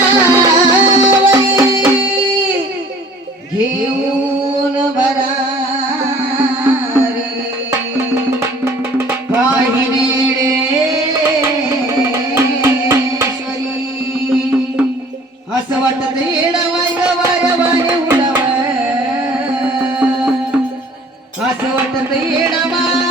घण बर पीण असां असां वटि